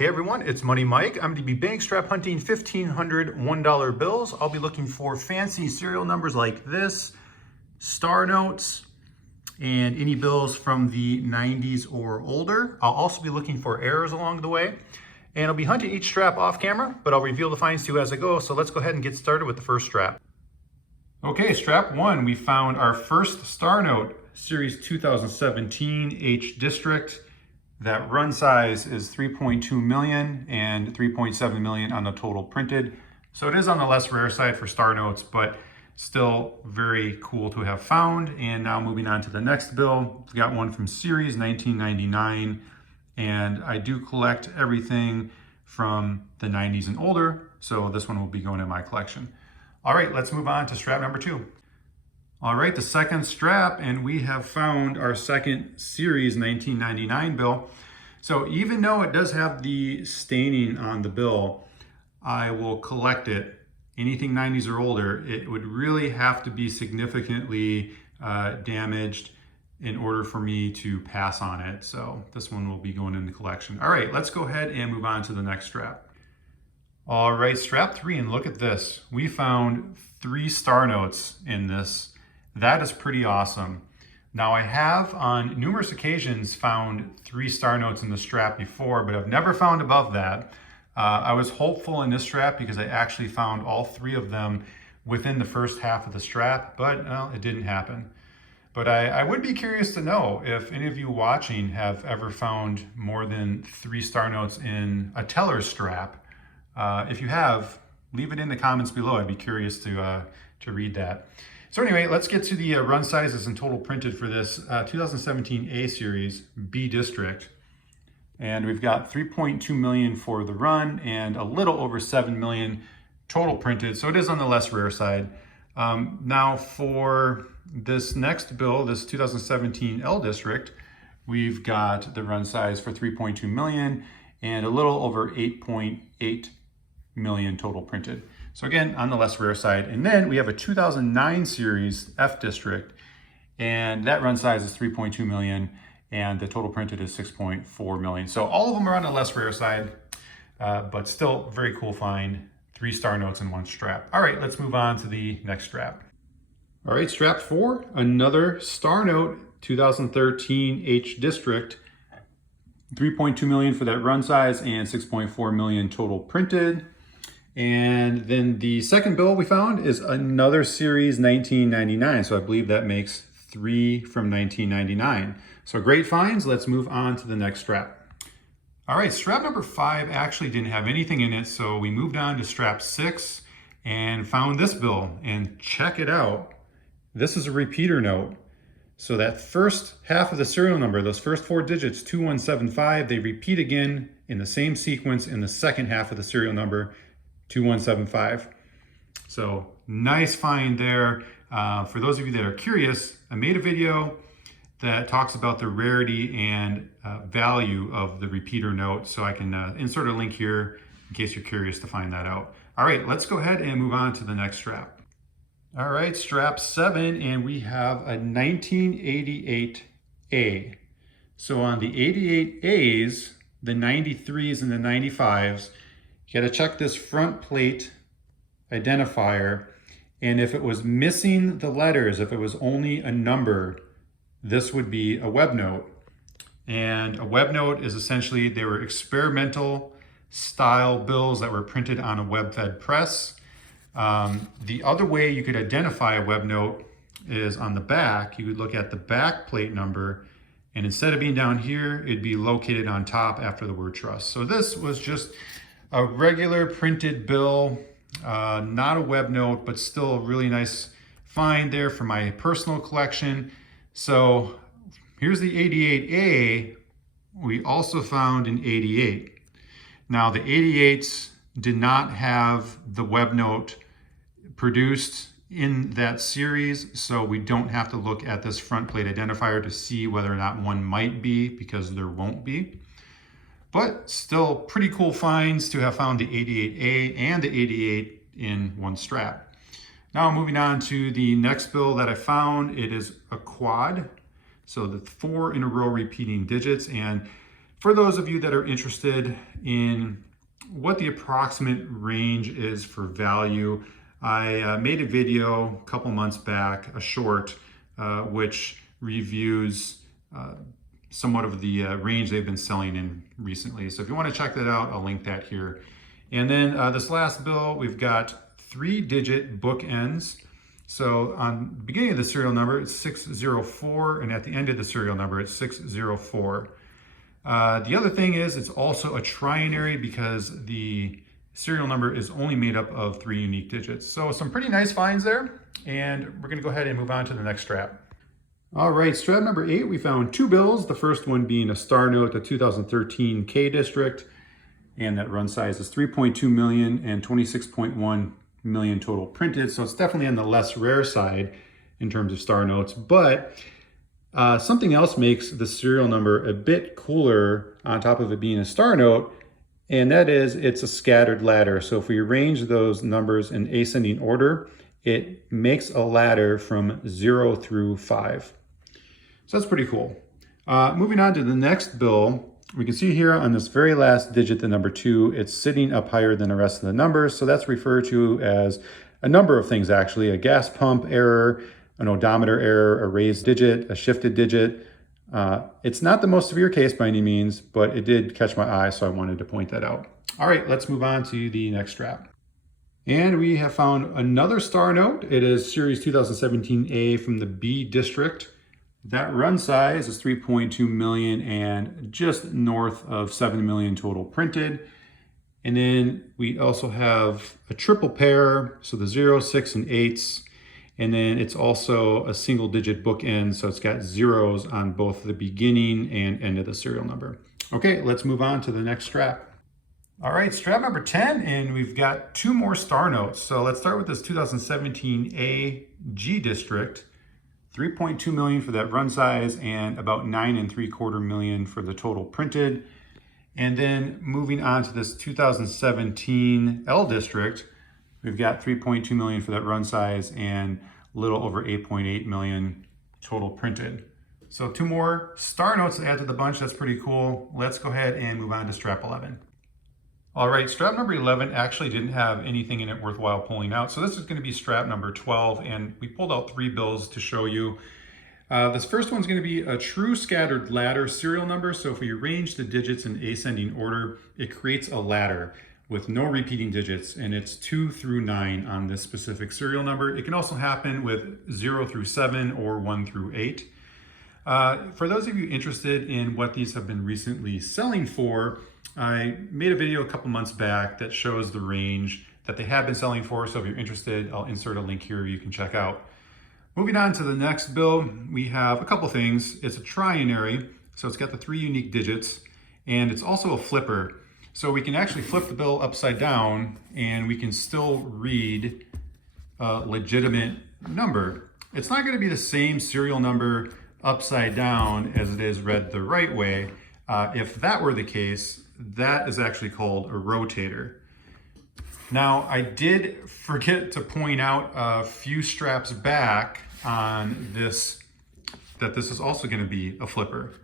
Hey everyone, it's Money Mike. I'm going to be bank strap hunting 1,500 $1 bills. I'll be looking for fancy serial numbers like this, star notes, and any bills from the 90s or older. I'll also be looking for errors along the way. And I'll be hunting each strap off camera, but I'll reveal the finds to you as I go. So let's go ahead and get started with the first strap. Okay, strap one, we found our first star note, series 2017 H District. That run size is 3.2 million and 3.7 million on the total printed. So it is on the less rare side for star notes, but still very cool to have found. And now moving on to the next bill, we've got one from series 1999. And I do collect everything from the 90s and older. So this one will be going in my collection. All right, let's move on to strap number two. All right, the second strap, and we have found our second series 1999 bill. So even though it does have the staining on the bill, I will collect it. Anything 90s or older, it would really have to be significantly damaged in order for me to pass on it. So this one will be going in the collection. All right, let's go ahead and move on to the next strap. All right, strap three, and look at this. We found 3 star notes in this. That is pretty awesome. Now I have on numerous occasions found 3 star notes in the strap before, but I've never found above that. I was hopeful in this strap because I actually found all 3 of them within the first half of the strap, but well, it didn't happen. But I would be curious to know if any of you watching have ever found more than 3 star notes in a teller strap. If you have, leave it in the comments below. I'd be curious to read that. So anyway, let's get to the run sizes and total printed for this 2017 A series B District. And we've got 3.2 million for the run and a little over 7 million total printed. So it is on the less rare side. Now for this next bill, this 2017 L District, we've got the run size for 3.2 million and a little over 8.8 million total printed. So again, on the less rare side. And then we have a 2009 series F District, and that run size is 3.2 million, and the total printed is 6.4 million. So all of them are on the less rare side, but still very cool find. 3 star notes in 1 strap. All right, let's move on to the next strap. All right, strap 4, another star note, 2013 H District, 3.2 million for that run size and 6.4 million total printed. And then the second bill we found is another series 1999. So I believe that makes 3 from 1999. So great finds. Let's move on to the next strap. All right, strap number 5 actually didn't have anything in it. So we moved on to strap 6 and found this bill, and check it out. This is a repeater note. So that first half of the serial number, those first 4 digits, 2175, they repeat again in the same sequence in the second half of the serial number, 2175. So nice find there. For those of you that are curious, I made a video that talks about the rarity and value of the repeater note. So I can insert a link here in case you're curious to find that out. All right, let's go ahead and move on to the next strap. All right, strap 7, and we have a 1988 A. So on the 88 A's, the 93s and the 95s, you gotta check this front plate identifier, and if it was missing the letters, if it was only a number, this would be a web note. And a web note is essentially, they were experimental style bills that were printed on a web-fed press. The other way you could identify a web note is on the back. You would look at the back plate number, and instead of being down here, it'd be located on top after the word trust. So this was just a regular printed bill, not a web note, but still a really nice find there for my personal collection. So here's the 88A. We also found an 88. Now the 88s did not have the web note produced in that series, so we don't have to look at this front plate identifier to see whether or not one might be, because there won't be. But still pretty cool finds to have found the 88A and the 88 in 1 strap. Now moving on to the next bill that I found. It is a quad. So the 4 in a row repeating digits, and For those of you that are interested in what the approximate range is for value, I made a video a couple months back, a short, which reviews somewhat of the range they've been selling in recently. So if you want to check that out, I'll link that here. And then this last bill, we've got 3-digit bookends. So on the beginning of the serial number, it's 604, and at the end of the serial number, it's 604. The other thing is it's also a trinary because the serial number is only made up of 3 unique digits. So some pretty nice finds there, and we're gonna go ahead and move on to the next strap. All right, strap number 8, we found 2 bills, the first one being a star note, the 2013 K District, and that run size is 3.2 million and 26.1 million total printed. So it's definitely on the less rare side in terms of star notes, but something else makes the serial number a bit cooler on top of it being a star note, and that is it's a scattered ladder. So if we arrange those numbers in ascending order, it makes a ladder from 0 through 5. So that's pretty cool. Moving on to the next bill, we can see here on this very last digit, the number 2, it's sitting up higher than the rest of the numbers. So that's referred to as a number of things actually, a gas pump error, an odometer error, a raised digit, a shifted digit. It's not the most severe case by any means, but it did catch my eye, so I wanted to point that out. All right, let's move on to the next strap. And we have found another star note. It is series 2017A from the B District. That run size is 3.2 million and just north of 7 million total printed. And then we also have a triple pair, so the 0, 6, and 8s. And then it's also a single digit bookend, so it's got zeros on both the beginning and end of the serial number. Okay, let's move on to the next strap. All right, strap number 10, and we've got 2 more star notes. So let's start with this 2017 A G District. 3.2 million for that run size and about 9 3/4 million for the total printed. And then moving on to this 2017 L District, we've got 3.2 million for that run size and a little over 8.8 million total printed. So 2 more star notes to add to the bunch. That's pretty cool. Let's go ahead and move on to strap 11. All right, strap number 11 actually didn't have anything in it worthwhile pulling out. So this is gonna be strap number 12, and we pulled out 3 bills to show you. This first one's gonna be a true scattered ladder serial number. So if we arrange the digits in ascending order, it creates a ladder with no repeating digits, and it's 2 through 9 on this specific serial number. It can also happen with 0 through 7 or 1 through 8. For those of you interested in what these have been recently selling for, I made a video a couple months back that shows the range that they have been selling for. So if you're interested, I'll insert a link here you can check out. Moving on to the next bill, we have a couple things. It's a trinary, so it's got the 3 unique digits, and it's also a flipper. So we can actually flip the bill upside down and we can still read a legitimate number. It's not going to be the same serial number upside down as it is read the right way. If that were the case, that is actually called a rotator. Now, I did forget to point out a few straps back on this, that this is also going to be a flipper.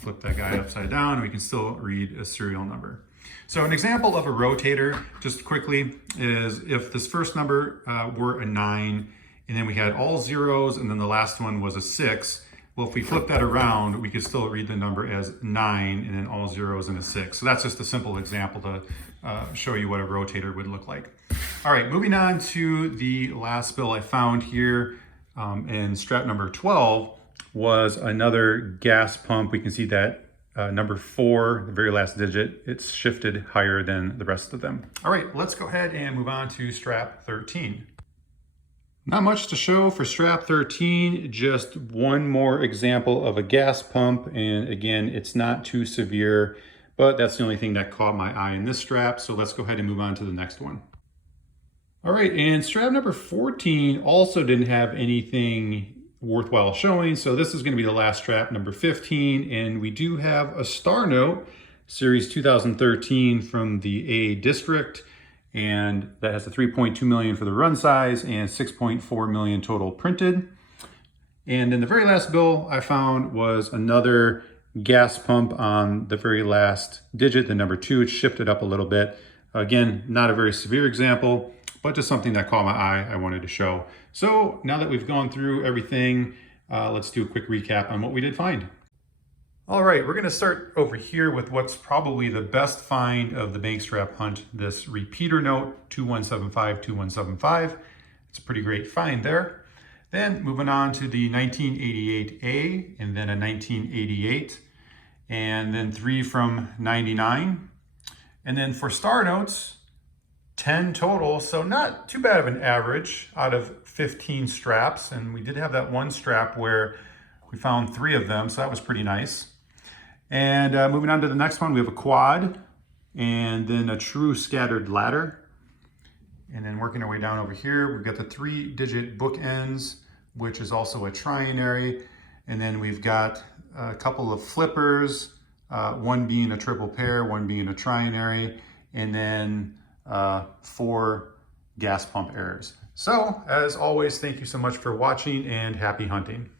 Flip that guy upside down and we can still read a serial number. So an example of a rotator, just quickly, is if this first number were a 9, and then we had all zeros, and then the last one was a 6, well, if we flip that around, we could still read the number as 9 and then all zeros and a 6. So that's just a simple example to show you what a rotator would look like. All right, moving on to the last bill I found here in strap number 12 was another gas pump. We can see that number 4, the very last digit, it's shifted higher than the rest of them. All right, let's go ahead and move on to strap 13. Not much to show for strap 13, just one more example of a gas pump. And again, it's not too severe, but that's the only thing that caught my eye in this strap. So let's go ahead and move on to the next one. All right, and strap number 14 also didn't have anything worthwhile showing. So this is gonna be the last strap, number 15. And we do have a star note, series 2013 from the A District. And that has a 3.2 million for the run size and 6.4 million total printed. And then the very last bill I found was another gas pump on the very last digit, the number 2. It shifted up a little bit. Again, not a very severe example, but just something that caught my eye I wanted to show. So now that we've gone through everything, let's do a quick recap on what we did find. All right, we're gonna start over here with what's probably the best find of the bank strap hunt, this repeater note, 2175, 2175. It's a pretty great find there. Then moving on to the 1988A and then a 1988, and then 3 from 99. And then for star notes, 10 total, so not too bad of an average out of 15 straps. And we did have that one strap where we found 3 of them, so that was pretty nice. And moving on to the next one, we have a quad and then a true scattered ladder. And then working our way down over here, we've got the 3-digit bookends, which is also a trinary. And then we've got a couple of flippers, one being a triple pair, one being a trinary, and then 4 gas pump errors. So as always, thank you so much for watching and happy hunting.